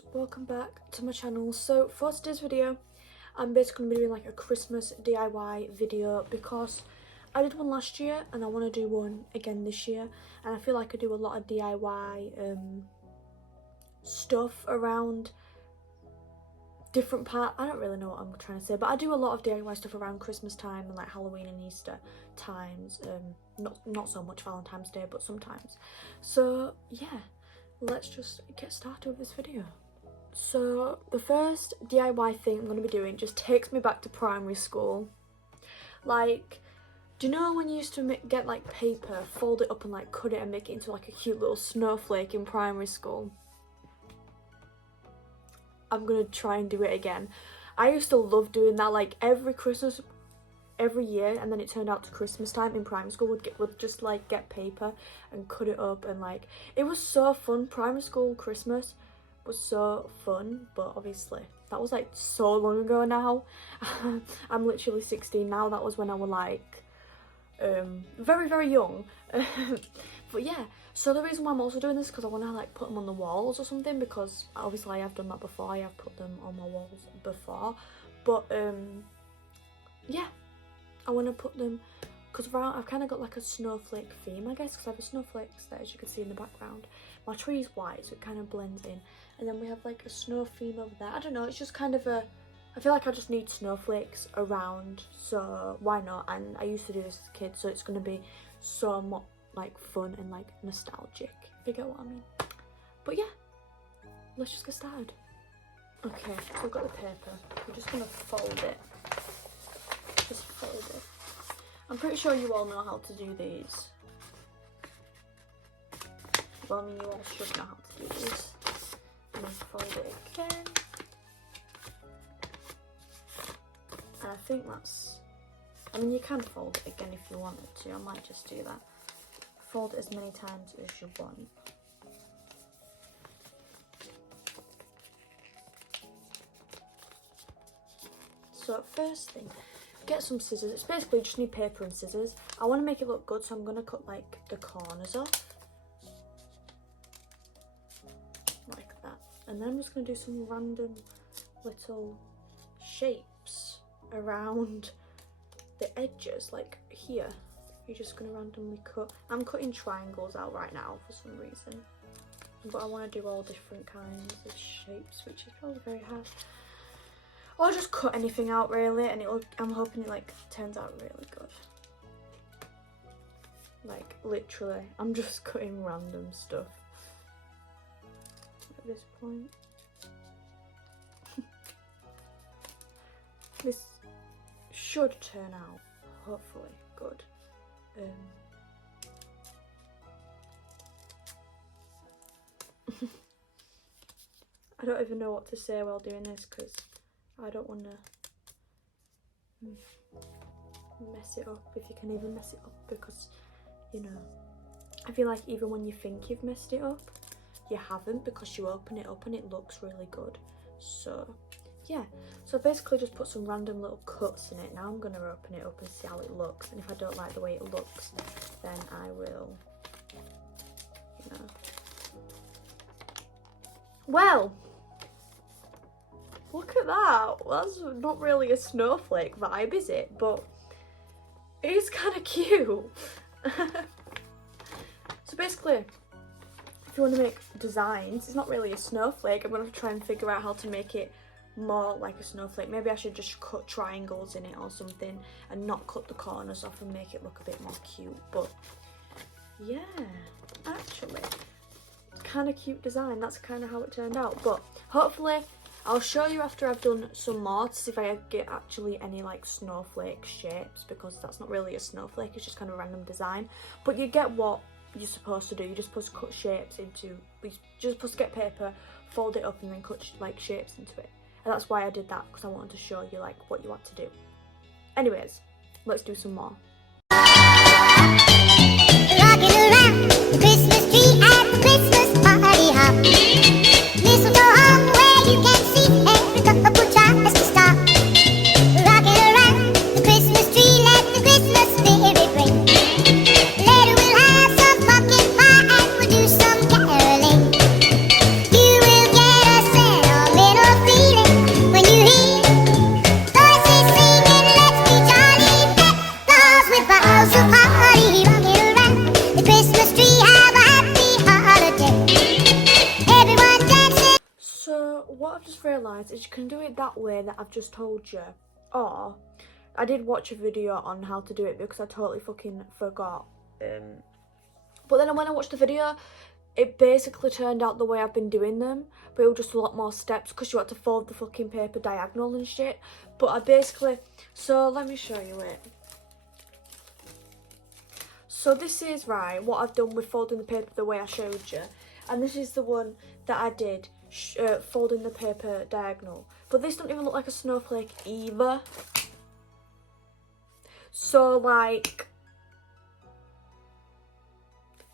guys, welcome back to my channel. So for today's video, I'm basically going to be doing like a Christmas DIY video because I did one last year and I want to do one again this year, and I feel like I do a lot of DIY stuff around different part. I don't really know what I'm trying to say, but I do a lot of DIY stuff around Christmas time and like Halloween and Easter times. Not so much Valentine's Day, but sometimes. So yeah, let's just get started with this video. So the first DIY thing I'm going to be doing just takes me back to primary school. Like, do you know when you used to get like paper, fold it up and like cut it and make it into like a cute little snowflake in primary school? I'm gonna try and do it again. I used to love doing that, like every Christmas, every year, and then it turned out to Christmas time in primary school would just like get paper and cut it up, and like it was so fun. Primary school Christmas was so fun, but obviously that was like so long ago now. I'm literally 16 now. That was when I was like very young. But yeah, so the reason why I'm also doing this is because I want to like put them on the walls or something, because obviously I have done that before. I have put them on my walls before, but yeah, I want to put them because around I've kind of got like a snowflake theme, I guess, because I have a snowflakes there, as you can see in the background. My tree is white, so it kind of blends in, and then we have like a snow theme over there. I don't know, it's just kind of a, I feel like I just need snowflakes around, so why not? And I used to do this as a kid, so it's going to be so much like fun and like nostalgic, if you get what I mean. But yeah, let's just get started. Okay, so I've got the paper. I'm just going to fold it. Just fold it. I'm pretty sure you all know how to do these. Well, I mean, you all should know how to do these. And then fold it again. And I think that's, I mean, you can fold it again if you wanted to. I might just do that. Fold it as many times as you want. So first thing, get some scissors. It's basically just need paper and scissors. I want to make it look good, so I'm going to cut like the corners off. Like that. And then I'm just going to do some random little shapes around the edges, like here. You're just going to randomly cut. I'm cutting triangles out right now for some reason, but I want to do all different kinds of shapes, which is probably very hard. Or just cut anything out really, and I'm hoping it like turns out really good. Like literally, I'm just cutting random stuff at this point. This should turn out hopefully good. I don't even know what to say while doing this, because I don't want to mess it up, if you can even mess it up, because, you know, I feel like even when you think you've messed it up, you haven't, because you open it up and it looks really good. So yeah, so basically just put some random little cuts in it. Now I'm going to open it up and see how it looks, and if I don't like the way it looks, then I will, you know. Well, look at that. That's not really a snowflake vibe, is it? But it is kind of cute. So basically, if you want to make designs, it's not really a snowflake. I'm going to try and figure out how to make it more like a snowflake. Maybe I should just cut triangles in it or something and not cut the corners off and make it look a bit more cute. But yeah, actually, kind of cute design. That's kind of how it turned out. But hopefully I'll show you after I've done some more to see if I get actually any like snowflake shapes, because that's not really a snowflake, it's just kind of a random design. But you get what you're supposed to do. You're just supposed to cut shapes into, you're just supposed to get paper, fold it up and then cut like shapes into it. And that's why I did that, because I wanted to show you like what you want to do. Anyways, let's do some more. Rocking around the Christmas tree at the Christmas party hop. Mistletoe hung where you can see every couple tries to stop. Rocking around the Christmas tree, let the Christmas spirit ring. Later we'll have some pumpkin pie and we'll do some caroling. You will get a sense realised is you can do it that way that I've just told you, or I did watch a video on how to do it because I totally fucking forgot. But then when I watched the video, it basically turned out the way I've been doing them, but it was just a lot more steps because you had to fold the fucking paper diagonal and shit. But I basically, so let me show you it. So this is, right, what I've done with folding the paper the way I showed you. And this is the one that I did, folding the paper diagonal. But this doesn't even look like a snowflake either. So, like,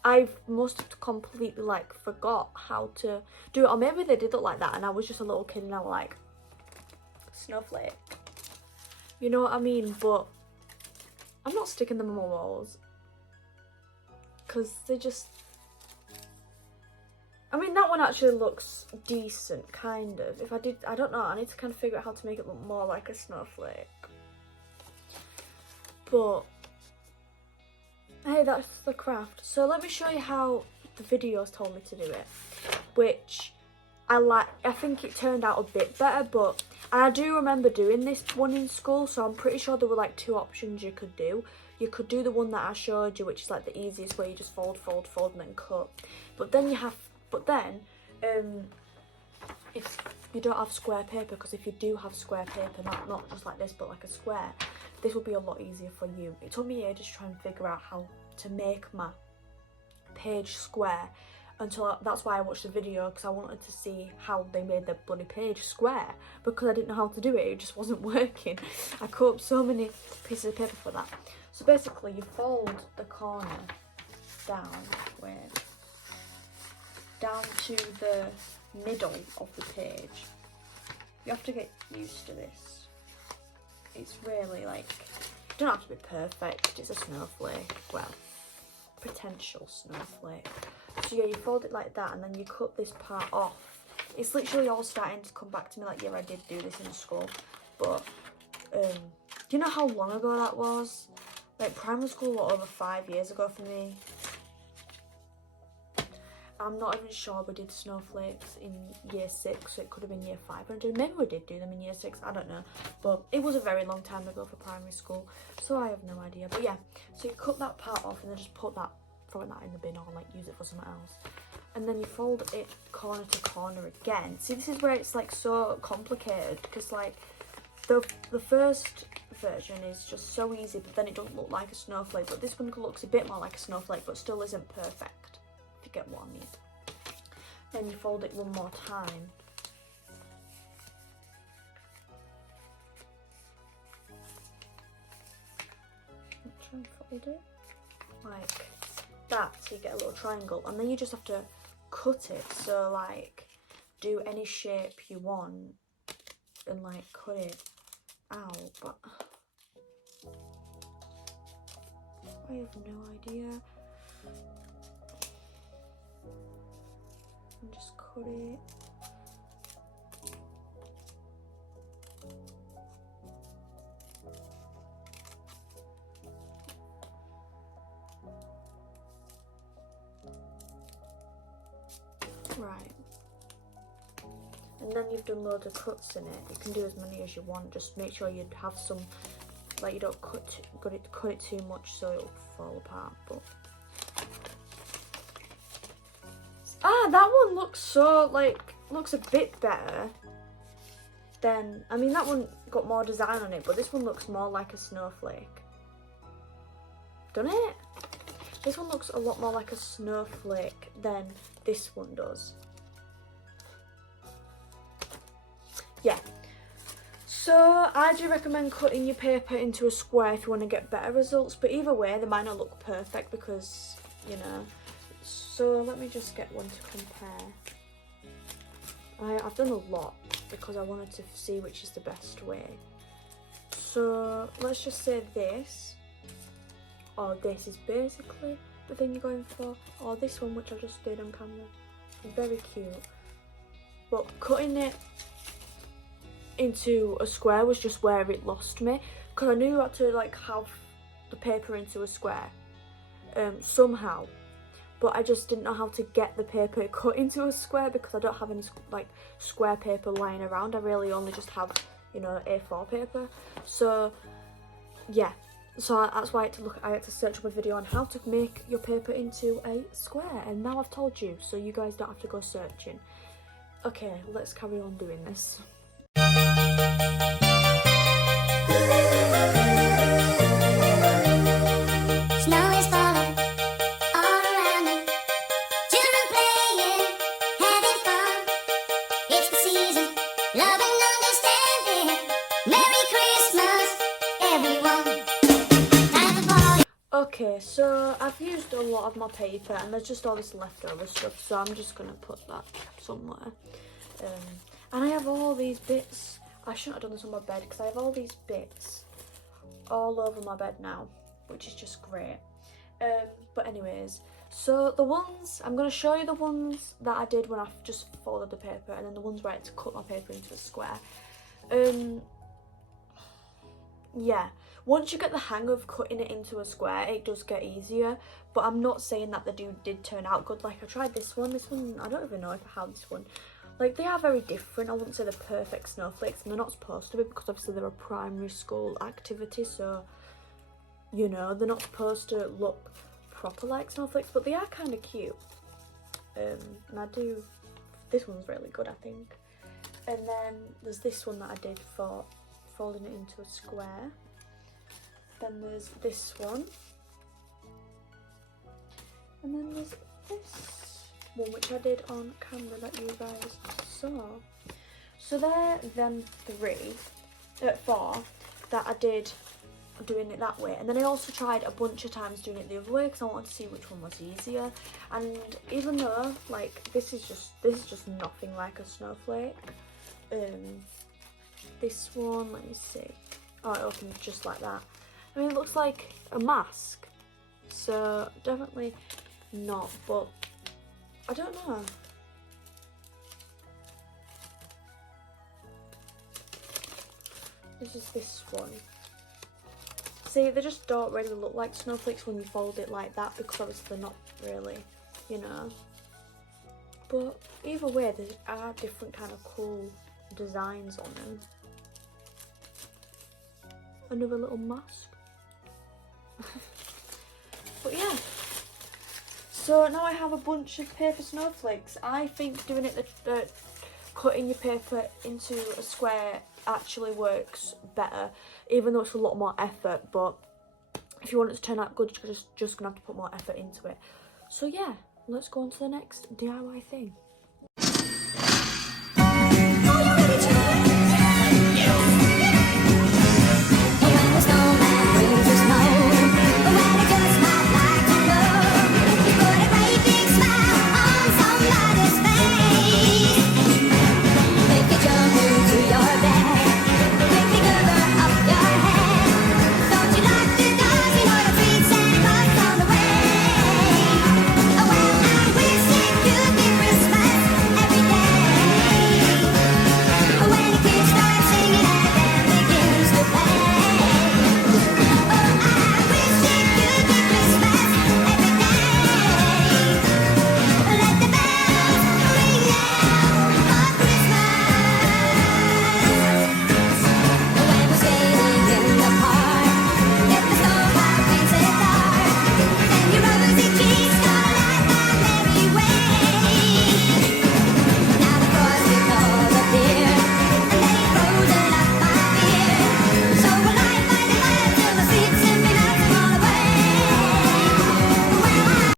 I must have completely, like, forgot how to do it. Or maybe they did look like that and I was just a little kid and I was like, snowflake. You know what I mean? But I'm not sticking them on my walls. Because they just... I mean, that one actually looks decent, kind of. If I did... I don't know. I need to kind of figure out how to make it look more like a snowflake. But... hey, that's the craft. So let me show you how the videos told me to do it. Which I like. I think it turned out a bit better, but... and I do remember doing this one in school, so I'm pretty sure there were like 2 options you could do. You could do the one that I showed you, which is like the easiest, where you just fold, fold, fold, and then cut. But then you have, if you don't have square paper, because if you do have square paper, not just like this, but like a square, this will be a lot easier for you. It took me ages to try and figure out how to make my page square, until that's why I watched the video, because I wanted to see how they made the bloody page square, because I didn't know how to do it. It just wasn't working. I cut up so many pieces of paper for that. So basically you fold the corner down to the middle of the page. You have to get used to this. It's really, like, you don't have to be perfect. It's a snowflake. Well, potential snowflake. So yeah, you fold it like that and then you cut this part off. It's literally all starting to come back to me, like, yeah, I did do this in school. But do you know how long ago that was? Like, primary school was over 5 years ago for me. I'm not even sure we did snowflakes in year 6, so it could have been year 5. Maybe we did do them in year 6, I don't know. But it was a very long time ago for primary school, so I have no idea. But yeah, so you cut that part off and then just throw that in the bin, or like use it for something else. And then you fold it corner to corner again. See, this is where it's like so complicated, because like the first version is just so easy, but then it doesn't look like a snowflake. But this one looks a bit more like a snowflake, but still isn't perfect, if you get what I mean. Then you fold it one more time. Try and fold it like that, so you get a little triangle, and then you just have to cut it. So like, do any shape you want and like cut it out, but I have no idea. And just cut it. Right. And then you've done loads of cuts in it. You can do as many as you want. Just make sure you have some, like, you don't cut it too much so it'll fall apart. But that one looks so, like, looks a bit better than, I mean, that one got more design on it, but this one looks more like a snowflake. Doesn't it? This one looks a lot more like a snowflake than this one does. Yeah. So I do recommend cutting your paper into a square if you want to get better results, but either way they might not look perfect because, you know. So let me just get one to compare. I've done a lot because I wanted to see which is the best way. So let's just say this, or this is basically the thing you're going for, or this one which I just did on camera. Very cute. But cutting it into a square was just where it lost me, because I knew you had to like have the paper into a square somehow, but I just didn't know how to get the paper cut into a square because I don't have any like square paper lying around. I really only just have, you know, A4 paper. So yeah, so that's why I had to search up a video on how to make your paper into a square, and now I've told you, so you guys don't have to go searching. Okay, let's carry on doing this. Okay, so I've used a lot of my paper and there's just all this leftover stuff, so I'm just going to put that somewhere. And I have all these bits. I shouldn't have done this on my bed because I have all these bits all over my bed now, which is just great. But anyways, so the ones, I'm going to show you the ones that I did when I just folded the paper, and then the ones where I had to cut my paper into a square. Yeah, once you get the hang of cutting it into a square, it does get easier, but I'm not saying that the did turn out good. Like, I tried this one, I don't even know if I have this one. Like, they are very different. I wouldn't say they're perfect snowflakes, and they're not supposed to be because obviously they're a primary school activity, so, you know, they're not supposed to look proper like snowflakes, but they are kind of cute. And this one's really good, I think. And then there's this one that I did for folding it into a square. Then there's this one. And then there's this one, which I did on camera that you guys saw. So they're them four that I did doing it that way. And then I also tried a bunch of times doing it the other way because I wanted to see which one was easier. And even though, like, this is just nothing like a snowflake. This one, let me see. Oh, it opens just like that. I mean, it looks like a mask, so definitely not, but I don't know. This is this one. See, they just don't really look like snowflakes when you fold it like that because obviously they're not really, you know. But either way, there are different kind of cool designs on them. Another little mask. But yeah, so now I have a bunch of paper snowflakes. I think doing it, cutting your paper into a square actually works better, even though it's a lot more effort. But if you want it to turn out good, you're just gonna have to put more effort into it. So yeah, let's go on to the next DIY thing.